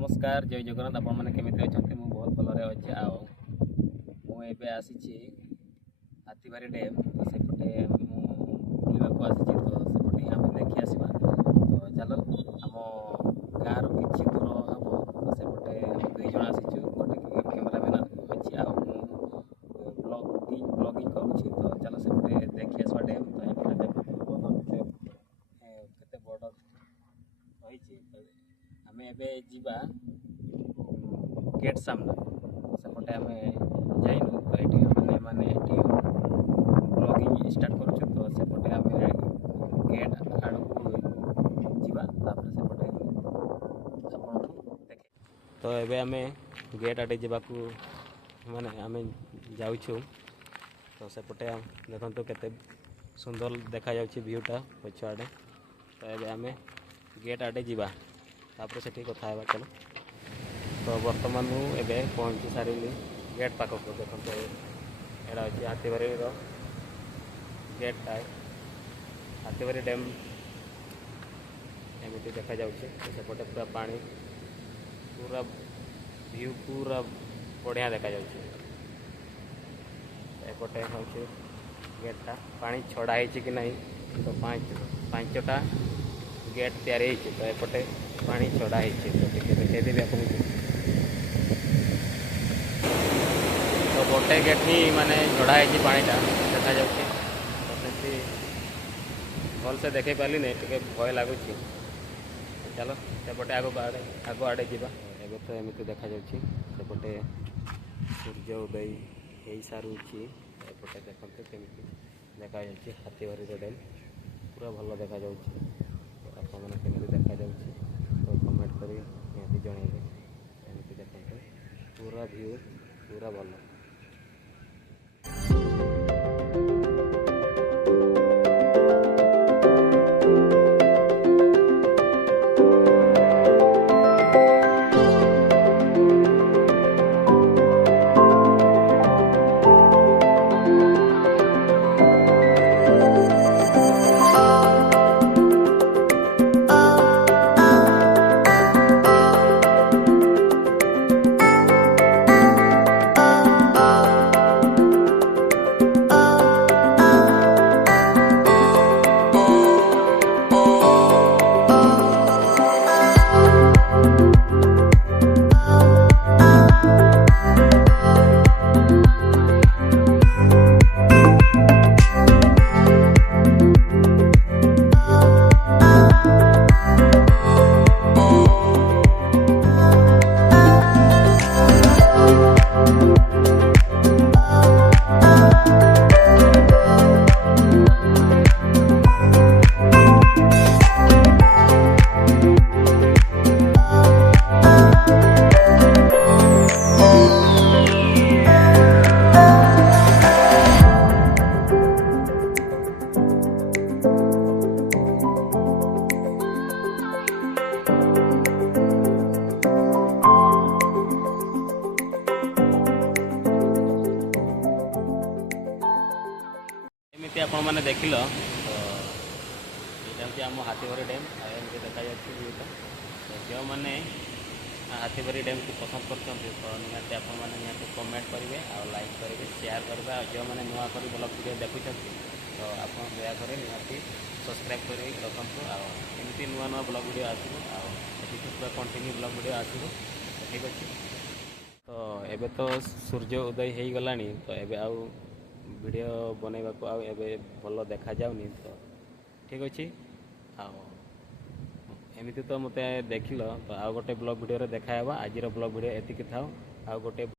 नमस्कार जय जगन्नाथ आपण मैंने केमी अच्छा मुझे बहुत भलरे अच्छे आए आसी हाथीबारी डैम तो सेपटे बुलवाक आसी तो सेपटे आम देखी आसवा तो चलो आम गाँव कि दूर हम तो सेपटे दुई जन आसीचु गोटे कैमेरामैन अच्छी ब्लॉगिंग करुँच तो चलो सेपटे देखी आसवा डैम तो यहाँ देखते बड़ रही आम ए जीवा गेट सामना सेपटे आम जाइनु तो ये मैंने ब्लॉगिंग स्टार्ट करुँ तो सेपटे आम गेट आड़ को जीवा सेपटे देखे तो ये आम गेट आड़े जावाक माने आम जाऊँ तो सेपटे देखो केते सुंदर देखा व्यूटा पछ आड़े तो ये आम गेट आड़े जीवा तापर से कथा है चलो तो बर्तमान मुझे पहुँची सारे गेट पाखक देखो यहाँ अच्छे हाथीबारी गेटा हाथीबारी डैम एमती देखा सेपटे पूरा पानी पूरा व्यू पूरा बढ़िया देखा एपटे हूँ गेटा पानी छड़ा कि नहीं तो पांचटा गेट तैयारी तो एपटे पानी छड़ा तो देखदेवी आप तो गोटे गेट ही माने छड़ा पानीटा देखा तो भल से देखे पारे नहीं भय लगुच चलो सेपटे आग आड़े जावा एवं तो एमती देखा सेपटे सूर्य उदय हो सारूँ एपटे देखते केमी देखा हाथीबारी डैम पूरा भल देखा आपने देखा तो कमेंट कर जनइबे एमती देखते पूरा व्यू पूरा भल आपण मैंने देख लो तो यहाँ हूँ आम हाथीबारी डैम एमती देखा व्यूटा तो जो मैंने हाथीबारी डैम को पसंद कर तो निहाती आपने कमेंट करेंगे और लाइक करेंगे शेयर करेंगे और जो मैंने नुआ कर ब्लॉग वीडियो देखुं तो आप दयाकर निहाती सब्सक्राइब कर रखु आमती नुआ नुआ ब्लॉग वीडियो आसो पूरा कंटिन्यू ब्लॉग वीडियो आसो ठीक अच्छे तो एबे तो सूर्य उदय हो गला तो एबे आउ वीडियो बनैबा को आबे भल देखा जाउनी तो ठीक अच्छे एमती तो मत देख लो तो आउ गोटे ब्लॉग वीडियो देखा आज ब्लॉग वीडियो एति था आउ गोटे